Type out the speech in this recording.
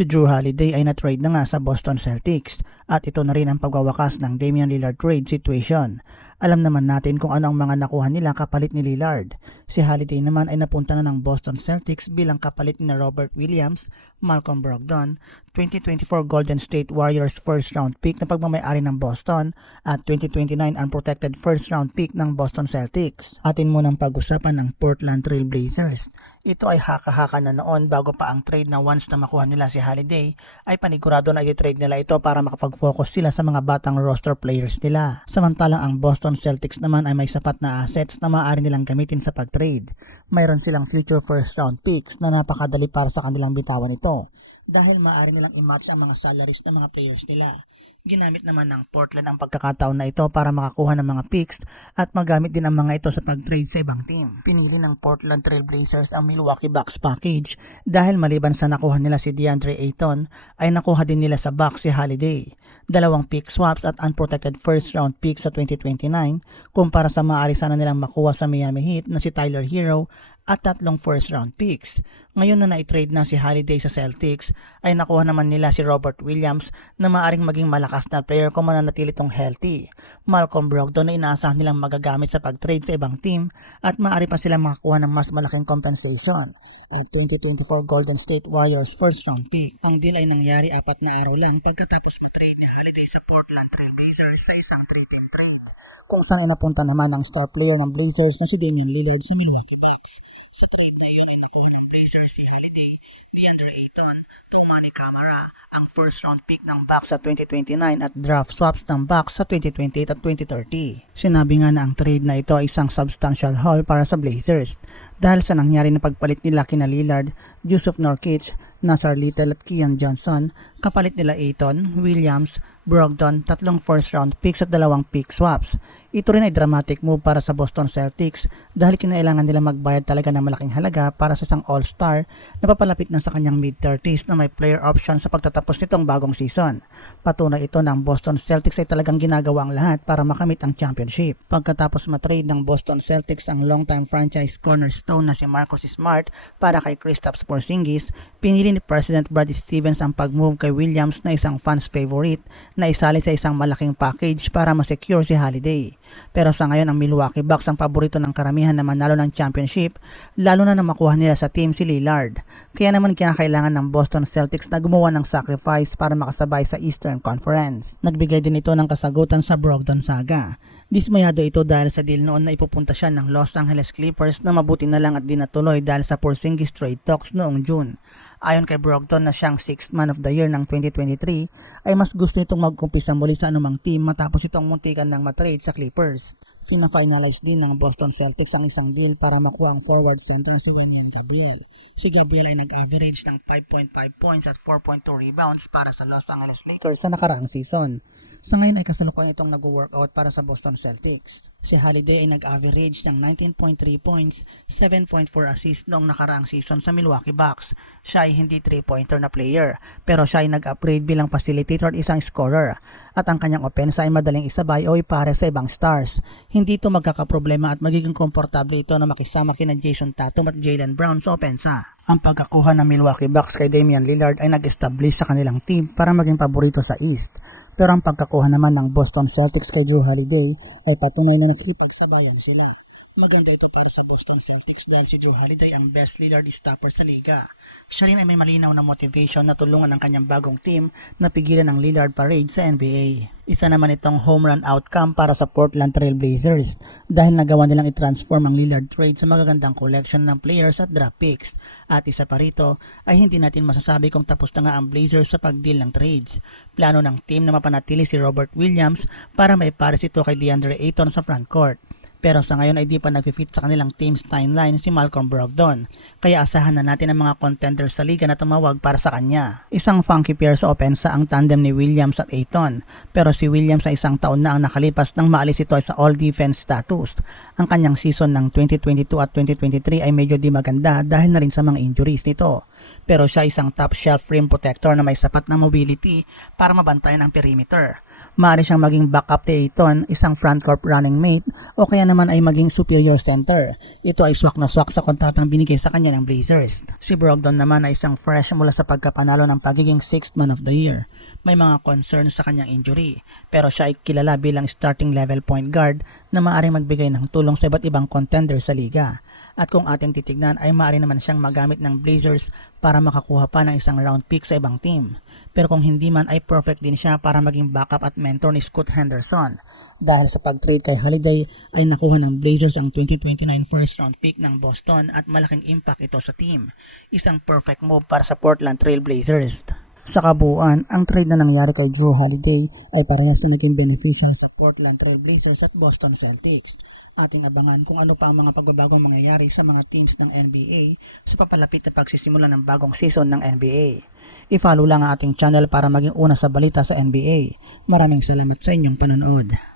Si Drew Holiday ay na-trade na nga sa Boston Celtics at ito na rin ang pagwawakas ng Damian Lillard trade situation. Alam naman natin kung ano ang mga nakuha nila kapalit ni Lillard. Si Holiday naman ay napunta na ng Boston Celtics bilang kapalit ni Robert Williams, Malcolm Brogdon, 2024 Golden State Warriors first round pick na pagmamay-ari ng Boston at 2029 unprotected first round pick ng Boston Celtics. Atin munang pag-usapan ng Portland Trail Blazers. Ito ay haka-haka na noon bago pa ang trade na once na makuha nila si Holiday ay panigurado na i-trade nila ito para makapag-focus sila sa mga batang roster players nila. Samantalang ang Boston Celtics naman ay may sapat na assets na maaari nilang gamitin sa pag-trade. Mayroon silang future first round picks na napakadali para sa kanilang bitawan ito dahil maaari nilang i-match ang mga salaries ng mga players nila. Ginamit naman ng Portland ang pagkakataon na ito para makakuha ng mga picks at magamit din ang mga ito sa pag-trade sa ibang team. Pinili ng Portland Trail Blazers ang Milwaukee Bucks package dahil maliban sa nakuha nila si DeAndre Ayton ay nakuha din nila sa Bucks si Holiday. 2 pick swaps at unprotected first round picks sa 2029 kumpara sa maaari sana nilang makuha sa Miami Heat na si Tyler Hero at 3 first round picks. Ngayon na na-trade na si Holiday sa Celtics ay nakuha naman nila si Robert Williams na maaring maging malakas na player kung mananatili itong healthy. Malcolm Brogdon na inaasahan nilang magagamit sa pag-trade sa ibang team at maaari pa silang makakuha ng mas malaking compensation at 2024 Golden State Warriors first round pick. Ang deal ay nangyari 4 na araw lang pagkatapos ma-trade ni Holiday sa Portland Trail Blazers sa isang 3-team trade kung saan ay napunta naman ang star player ng Blazers na si Damian Lillard sa Milwaukee Bucks. Sa trade na yun ay nakuha ng Blazers si Holiday, DeAndre Ayton, Toumani Camara, ang first round pick ng Bucks sa 2029 at draft swaps ng Bucks sa 2028 at 2030. Sinabi nga na ang trade na ito ay isang substantial haul para sa Blazers dahil sa nangyari na pagpalit nila kina Lillard, Jusuf Nurkic, Nasar Little at Keon Johnson, kapalit nila Ayton, Williams, Brogdon, 3 first round picks at 2 pick swaps. Ito rin ay dramatic move para sa Boston Celtics dahil kinailangan nila magbayad talaga ng malaking halaga para sa isang all-star na papalapit na sa kanyang mid-30s na may player option sa pagtatapos nitong bagong season. Patunay ito ng Boston Celtics ay talagang ginagawa ang lahat para makamit ang championship. Pagkatapos matrade ng Boston Celtics ang long-time franchise cornerstone na si Marcus Smart para kay Kristaps Porzingis, pinili ni President Brad Stevens ang pag-move kay Williams na isang fans favorite na isali sa isang malaking package para ma-secure si Holiday. Pero sa ngayon ang Milwaukee Bucks ang paborito ng karamihan na manalo ng championship lalo na makuha nila sa team si Lillard. Kaya naman kinakailangan ng Boston Celtics na gumawa ng sacrifice para makasabay sa Eastern Conference. Nagbigay din ito ng kasagutan sa Brogdon saga. Dismayado ito dahil sa deal noon na ipupunta siya ng Los Angeles Clippers na mabuti na lang at di natuloy dahil sa Porzingis trade talks noong June. Ayon kay Brogdon na siyang 6th man of the year ng 2023 ay mas gusto nitong magkumpisa muli sa anumang team matapos itong muntikan ng matrade sa Clippers. Fina-finalize din ng Boston Celtics ang isang deal para makuha ang forward center na si Wenyen Gabriel. Si Gabriel ay nag-average ng 5.5 points at 4.2 rebounds para sa Los Angeles Lakers sa nakaraang season. Sa ngayon ay kasalukuyan itong nag-workout para sa Boston Celtics. Si Holiday ay nag-average ng 19.3 points, 7.4 assists noong nakaraang season sa Milwaukee Bucks. Siya ay hindi 3-pointer na player, pero siya ay nag-upgrade bilang facilitator at isang scorer. At ang kanyang opensa ay madaling isabay o ipare sa ibang stars. Hindi ito magkakaproblema at magiging komportable ito na makisama kina Jason Tatum at Jaylen Brown sa opensa. Ang pagkakuha ng Milwaukee Bucks kay Damian Lillard ay nag-establish sa kanilang team para maging paborito sa East. Pero ang pagkakuha naman ng Boston Celtics kay Drew Holiday ay patunay na nakikipagsabayan sila. Maganda ito para sa Boston Celtics dahil si Drew Holiday ang best Lillard stopper sa liga. Siya rin ay may malinaw na motivation na tulungan ang kanyang bagong team na pigilan ang Lillard parade sa NBA. Isa naman itong home run outcome para sa Portland Trail Blazers dahil nagawa nilang i-transform ang Lillard trade sa magagandang collection ng players at draft picks. At isa pa rito ay hindi natin masasabi kung tapos na nga ang Blazers sa pag-deal ng trades. Plano ng team na mapanatili si Robert Williams para may pares ito kay DeAndre Ayton sa frontcourt. Pero sa ngayon ay di pa nag-fit sa kanilang team's timeline si Malcolm Brogdon. Kaya asahan na natin ang mga contenders sa liga na tumawag para sa kanya. Isang funky pair sa opensa ang tandem ni Williams at Ayton. Pero si Williams ay isang taon na ang nakalipas nang maalis ito sa all-defense status. Ang kanyang season ng 2022 at 2023 ay medyo di maganda dahil na rin sa mga injuries nito. Pero siya isang top shelf rim protector na may sapat na mobility para mabantayan ang perimeter. Maaari siyang maging backup ni Ayton, isang frontcourt running mate, o kaya naman ay maging superior center. Ito ay swak na swak sa kontratang binigay sa kanya ng Blazers. Si Brogdon naman ay isang fresh mula sa pagkapanalo ng pagiging 6th man of the year. May mga concerns sa kanyang injury, pero siya ay kilala bilang starting level point guard na maaaring magbigay ng tulong sa iba't ibang contender sa liga. At kung ating titignan ay maaari naman siyang magamit ng Blazers para makakuha pa ng isang round pick sa ibang team. Pero kung hindi man ay perfect din siya para maging backup at mentor ni Scoot Henderson. Dahil sa pag-trade kay Holiday ay nakuha ng Blazers ang 2029 first round pick ng Boston at malaking impact ito sa team. Isang perfect move para sa Portland Trail Blazers. Sa kabuuan, ang trade na nangyari kay Drew Holiday ay parehas na naging beneficial sa Portland Trail Blazers at Boston Celtics. Ating abangan kung ano pa ang mga pagbabagong mangyayari sa mga teams ng NBA sa papalapit na pagsisimula ng bagong season ng NBA. I-follow lang ang ating channel para maging una sa balita sa NBA. Maraming salamat sa inyong panonood.